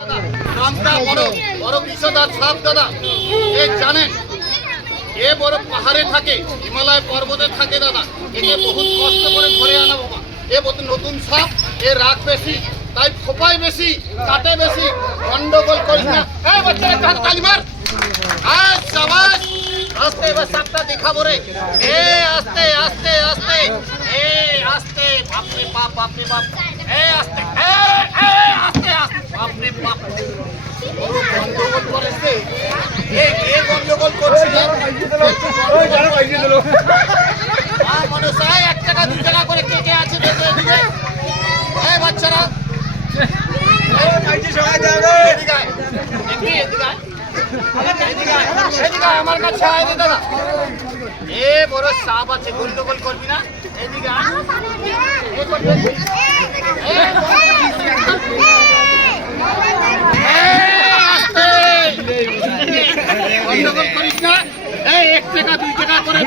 নামটা বড় বড় বিষধর সাপ দাদা। এ জানেন, এ বড় পাহাড়ে থাকে, হিমালয় পর্বতে থাকে দাদা। একে বহুত কষ্ট করে ধরে আনা বাবা। এ নতুন সাপ, এ রাগ বেশি, তাই ফোপায় বেশি, কাটে বেশি। গন্ডগোল করিস না। এই বাচ্চারা কাট তালি মার। শাবাশ, আস্তে এবার সাপটা দেখাবো রে। এ আস্তে আস্তে আস্তে, এ আস্তে, বাপরে বাপ, বাপরে বাপ। এ আস্তে, এ আস্তে আস্তে, বাপরে বাপ। গন্ডগোল করেছে। এ গন্ডগোল করছে। মানুষ 1 টাকা 2 টাকা করে কে কে আছে দেখো এদিকে। এই বাচ্চারা আমার কাছে আয় রে দাদা। এ বড় সাপ আছে, গন্ডগোল করবি না। এদিকে গন্ডগোল করিস না। এই 1 টাকা 2 টাকা করে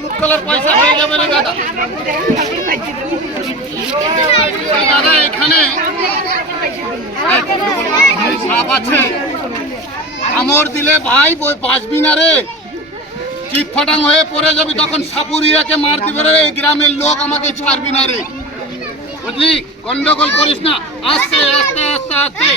দুধ কলার পয়সা হয়ে যাবে না দাদা। দাদা এখানে সাপ আছে, কামড় দিলে ভাই বই বাঁচবি না রে। চিট ফাটাং হয়ে পড়ে যাবি, তখন সাপুরিয়াকে মার দিবে রে। এই গ্রামের লোক আমাকে ছাড়বি না রে, বুঝলি? গন্ডগোল করিস না। আস্তে আস্তে আস্তে আস্তে।